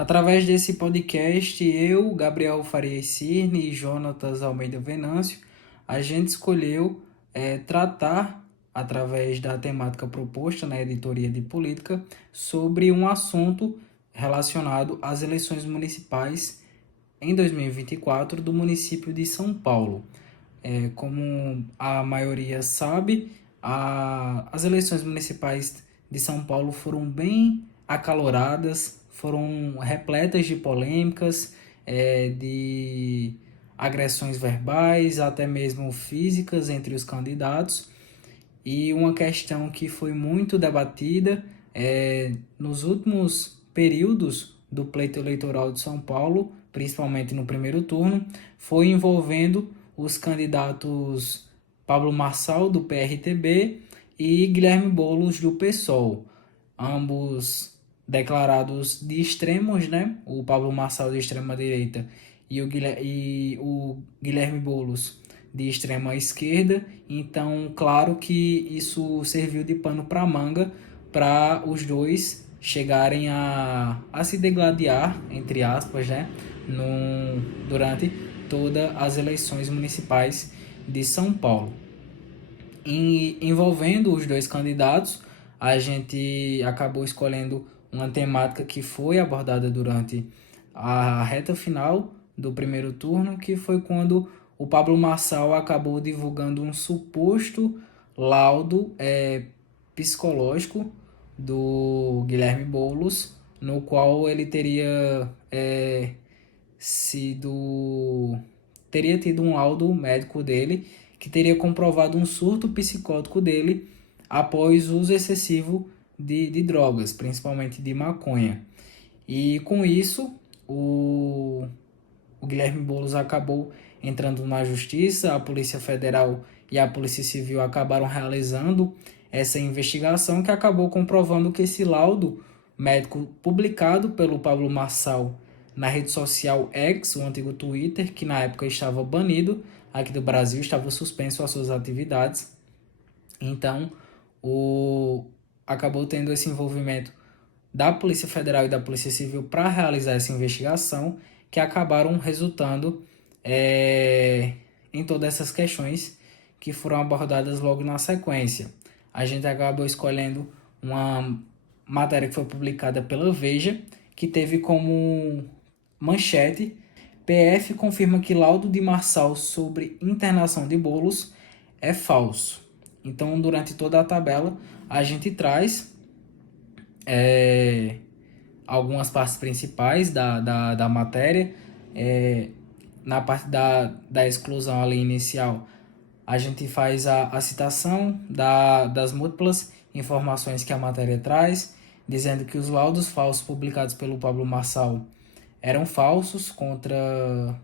Através desse podcast, eu, Gabriel Farias Cirne e Jonatas Almeida Venâncio, a gente escolheu tratar, através da temática proposta na editoria de política, sobre um assunto relacionado às eleições municipais em 2024 do município de São Paulo. Como a maioria sabe, as eleições municipais de São Paulo foram bem acaloradas, foram repletas de polêmicas, de agressões verbais, até mesmo físicas entre os candidatos. E uma questão que foi muito debatida nos últimos períodos do pleito eleitoral de São Paulo, principalmente no primeiro turno, foi envolvendo os candidatos Pablo Marçal, do PRTB, e Guilherme Boulos, do PSOL, ambos declarados de extremos, né? O Pablo Marçal de extrema direita e o Guilherme Boulos de extrema esquerda. Então, claro que isso serviu de pano para manga para os dois chegarem a se degladiar, entre aspas, né? Durante todas as eleições municipais de São Paulo. Envolvendo os dois candidatos, a gente acabou escolhendo uma temática que foi abordada durante a reta final do primeiro turno, que foi quando o Pablo Marçal acabou divulgando um suposto laudo psicológico do Guilherme Boulos, no qual ele sido teria tido um laudo médico dele que teria comprovado um surto psicótico dele após uso excessivo de drogas, principalmente de maconha. E com isso, o Guilherme Boulos acabou entrando na justiça, a Polícia Federal e a Polícia Civil acabaram realizando essa investigação que acabou comprovando que esse laudo médico publicado pelo Pablo Marçal na rede social X, o antigo Twitter, que na época estava banido aqui do Brasil, estava suspenso as suas atividades. Então, acabou tendo esse envolvimento da Polícia Federal e da Polícia Civil para realizar essa investigação, que acabaram resultando em todas essas questões que foram abordadas logo na sequência. A gente acabou escolhendo uma matéria que foi publicada pela Veja, que teve como manchete: PF confirma que laudo de Marçal sobre internação de Boulos é falso. Então, durante toda a tabela, a gente traz algumas partes principais da matéria. Na parte da exclusão ali inicial, a gente faz a citação das múltiplas informações que a matéria traz, dizendo que os laudos falsos publicados pelo Pablo Marçal eram falsos contra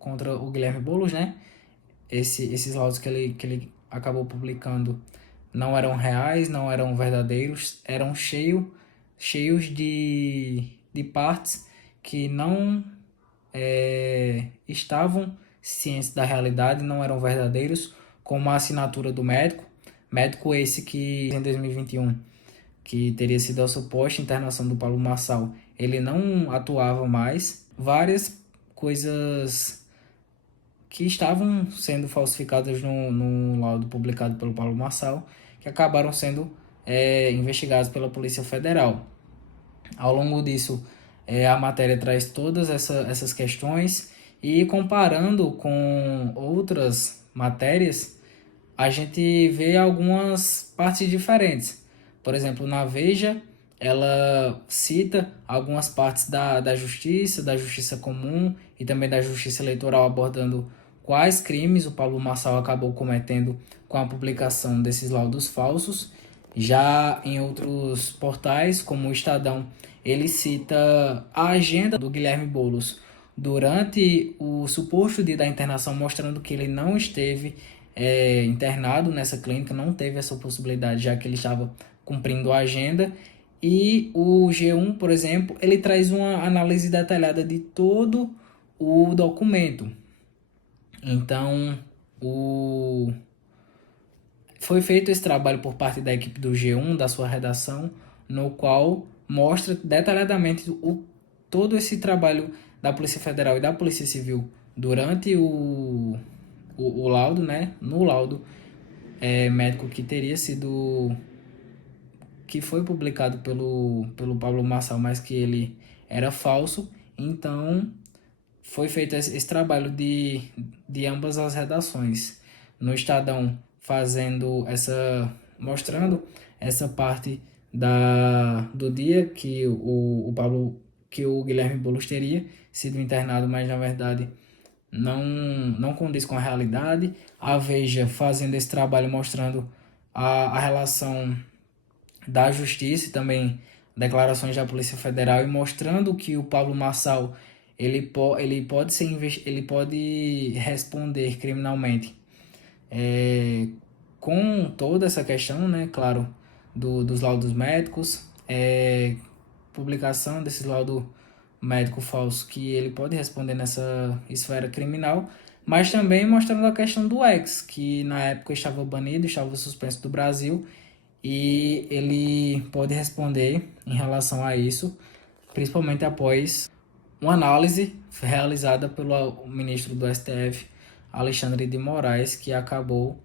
o Guilherme Boulos, né? Esses laudos que ele acabou publicando não eram reais, não eram verdadeiros, eram cheios de partes que não estavam cientes da realidade, não eram verdadeiros, como a assinatura do médico esse que em 2021, que teria sido a suposta internação do Pablo Marçal, ele não atuava mais. Várias coisas que estavam sendo falsificadas no laudo publicado pelo Pablo Marçal, que acabaram sendo investigados pela Polícia Federal. Ao longo disso, a matéria traz todas essas questões, e comparando com outras matérias, a gente vê algumas partes diferentes. Por exemplo, na Veja, ela cita algumas partes da justiça comum e também da justiça eleitoral, abordando quais crimes o Pablo Marçal acabou cometendo com a publicação desses laudos falsos. Já em outros portais, como o Estadão, ele cita a agenda do Guilherme Boulos durante o suposto dia da internação, mostrando que ele não esteve internado nessa clínica, não teve essa possibilidade, já que ele estava cumprindo a agenda. E o G1, por exemplo, ele traz uma análise detalhada de todo o documento. Então, foi feito esse trabalho por parte da equipe do G1, da sua redação, no qual mostra detalhadamente todo esse trabalho da Polícia Federal e da Polícia Civil durante o laudo, né? No laudo médico que teria sido, que foi publicado pelo Pablo Marçal, mas que ele era falso. Então, foi feito esse trabalho de ambas as redações. No Estadão, mostrando essa parte do dia que que o Guilherme Boulos teria sido internado, mas na verdade não condiz com a realidade. A Veja fazendo esse trabalho mostrando a relação da Justiça e também declarações da Polícia Federal, e mostrando que o Pablo Marçal ele pode ele pode responder criminalmente, é, com toda essa questão, né, claro, dos laudos médicos, publicação desses laudos médico falso, que ele pode responder nessa esfera criminal, mas também mostrando a questão do ex, que na época estava banido, estava suspenso do Brasil, e ele pode responder em relação a isso, principalmente após uma análise realizada pelo ministro do STF, Alexandre de Moraes, que acabou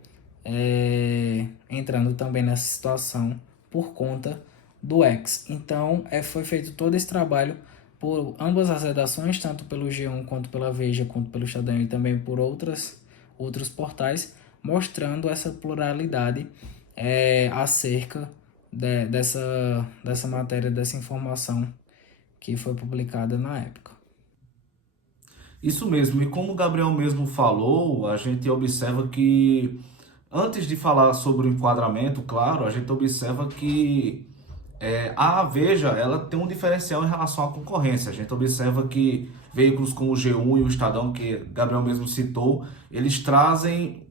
entrando também nessa situação por conta do ex. Então, foi feito todo esse trabalho por ambas as redações, tanto pelo G1 quanto pela Veja, quanto pelo Estadão e também por outros portais, mostrando essa pluralidade acerca dessa matéria, dessa informação que foi publicada na época. Isso mesmo, e como o Gabriel mesmo falou, a gente observa que, antes de falar sobre o enquadramento, claro, a gente observa que a Veja ela tem um diferencial em relação à concorrência. A gente observa que veículos como o G1 e o Estadão, que Gabriel mesmo citou, eles trazem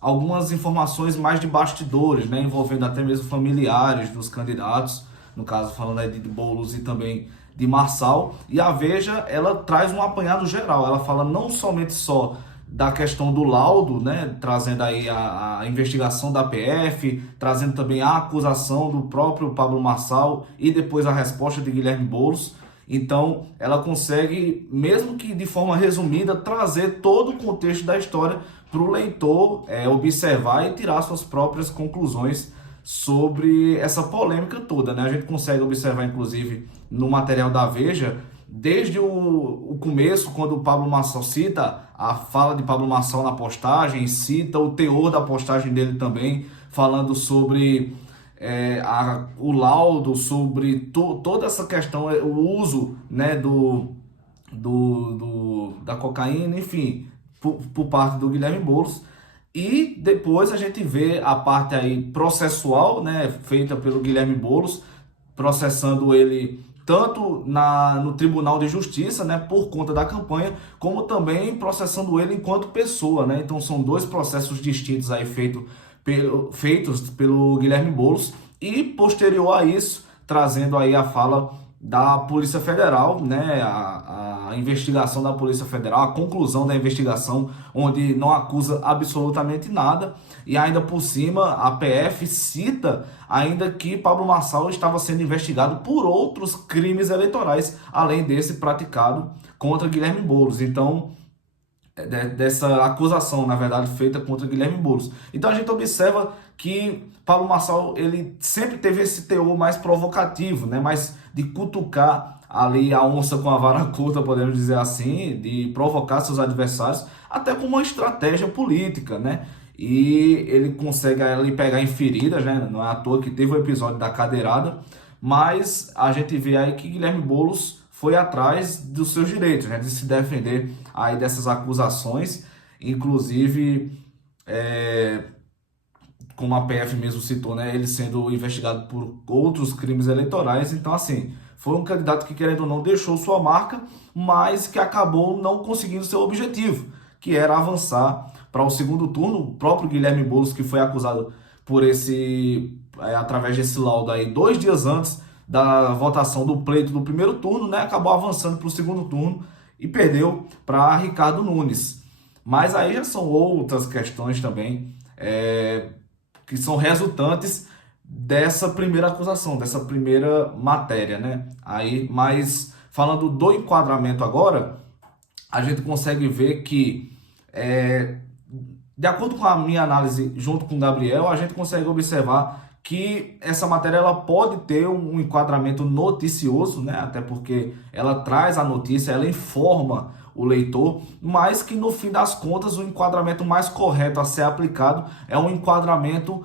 algumas informações mais de bastidores, né, envolvendo até mesmo familiares dos candidatos, no caso falando aí de Boulos e também de Marçal. E a Veja ela traz um apanhado geral, ela fala não somente só da questão do laudo, né, trazendo aí a investigação da PF, trazendo também a acusação do próprio Pablo Marçal e depois a resposta de Guilherme Boulos. Então, ela consegue, mesmo que de forma resumida, trazer todo o contexto da história para o leitor observar e tirar suas próprias conclusões sobre essa polêmica toda, né? A gente consegue observar, inclusive, no material da Veja, desde o começo, quando o Pablo Marçal cita a fala de Pablo Marçal na postagem, cita o teor da postagem dele também, falando sobre o laudo, sobre toda essa questão, o uso, né, da cocaína, enfim, por parte do Guilherme Boulos. E depois a gente vê a parte aí processual, né, feita pelo Guilherme Boulos, processando ele tanto no Tribunal de Justiça, né, por conta da campanha, como também processando ele enquanto pessoa, né? Então são dois processos distintos aí feitos pelo Guilherme Boulos, e posterior a isso, trazendo aí a fala da Polícia Federal, né, a investigação da Polícia Federal, a conclusão da investigação, onde não acusa absolutamente nada, e ainda por cima a PF cita ainda que Pablo Marçal estava sendo investigado por outros crimes eleitorais, além desse praticado contra Guilherme Boulos. Então, dessa acusação, na verdade, feita contra Guilherme Boulos. Então a gente observa que Pablo Marçal ele sempre teve esse teor mais provocativo, né? Mais de cutucar ali a onça com a vara curta, podemos dizer assim, de provocar seus adversários, até com uma estratégia política, né? E ele consegue ali pegar em feridas, né? Não é à toa que teve o episódio da cadeirada, mas a gente vê aí que Guilherme Boulos foi atrás dos seus direitos, né? De se defender aí dessas acusações, inclusive, como a PF mesmo citou, né? Ele sendo investigado por outros crimes eleitorais. Então, assim, foi um candidato que, querendo ou não, deixou sua marca, mas que acabou não conseguindo seu objetivo, que era avançar para o segundo turno. O próprio Guilherme Boulos, que foi acusado por através desse laudo aí 2 dias antes da votação do pleito do primeiro turno, né, acabou avançando para o segundo turno e perdeu para Ricardo Nunes. Mas aí já são outras questões também que são resultantes dessa primeira acusação, dessa primeira matéria, né? Aí, mas falando do enquadramento agora, a gente consegue ver que, de acordo com a minha análise junto com o Gabriel, a gente consegue observar que essa matéria ela pode ter um enquadramento noticioso, né? Até porque ela traz a notícia, ela informa o leitor, mas que no fim das contas o enquadramento mais correto a ser aplicado é um enquadramento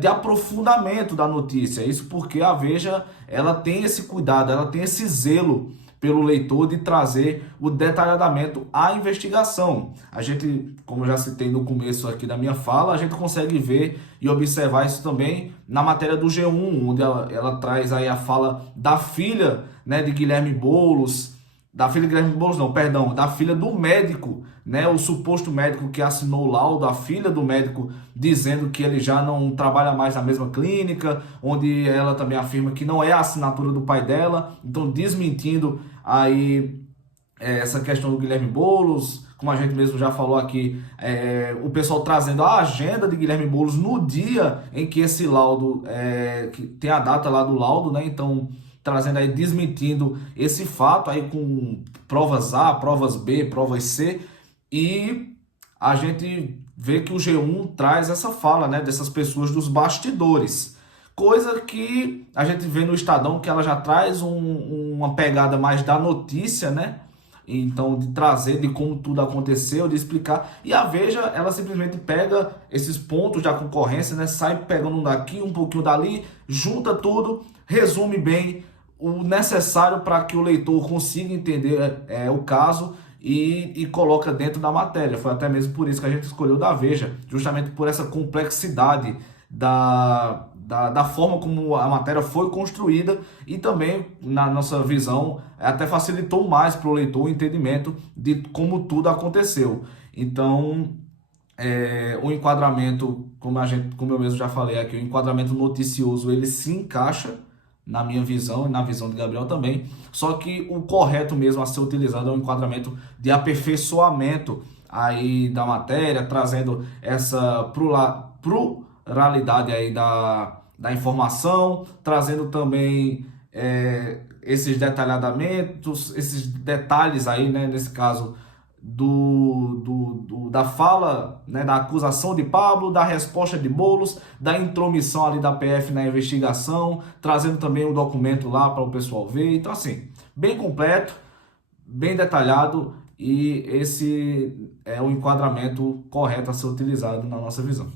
de aprofundamento da notícia. Isso porque a Veja ela tem esse cuidado, ela tem esse zelo pelo leitor de trazer o detalhamento à investigação. A gente, como eu já citei no começo aqui da minha fala, a gente consegue ver e observar isso também na matéria do G1, onde ela traz aí a fala da filha, né, de Guilherme Boulos, da filha de Guilherme Boulos não, perdão, da filha do médico, né, o suposto médico que assinou o laudo, a filha do médico dizendo que ele já não trabalha mais na mesma clínica, onde ela também afirma que não é a assinatura do pai dela, então desmentindo aí essa questão do Guilherme Boulos, como a gente mesmo já falou aqui, o pessoal trazendo a agenda de Guilherme Boulos no dia em que esse laudo, que tem a data lá do laudo, né? Então, trazendo aí, desmentindo esse fato aí com provas A, provas B, provas C, e a gente vê que o G1 traz essa fala, né, dessas pessoas dos bastidores. Coisa que a gente vê no Estadão, que ela já traz uma pegada mais da notícia, né? Então, de trazer de como tudo aconteceu, de explicar. E a Veja, ela simplesmente pega esses pontos da concorrência, né? Sai pegando um daqui, um pouquinho dali, junta tudo, resume bem o necessário para que o leitor consiga entender o caso e coloca dentro da matéria. Foi até mesmo por isso que a gente escolheu da Veja, justamente por essa complexidade da forma como a matéria foi construída e também, na nossa visão, até facilitou mais para o leitor o entendimento de como tudo aconteceu. Então, o enquadramento, como eu mesmo já falei aqui, o enquadramento noticioso, ele se encaixa na minha visão e na visão de Gabriel também, só que o correto mesmo a ser utilizado é um enquadramento de aperfeiçoamento aí da matéria, trazendo essa pluralidade aí da informação, trazendo também esses detalhamentos, esses detalhes aí, né, nesse caso da fala, né, da acusação de Pablo, da resposta de Boulos, da intromissão ali da PF na investigação, trazendo também um documento lá para o pessoal ver. Então, assim, bem completo, bem detalhado, e esse é o enquadramento correto a ser utilizado na nossa visão.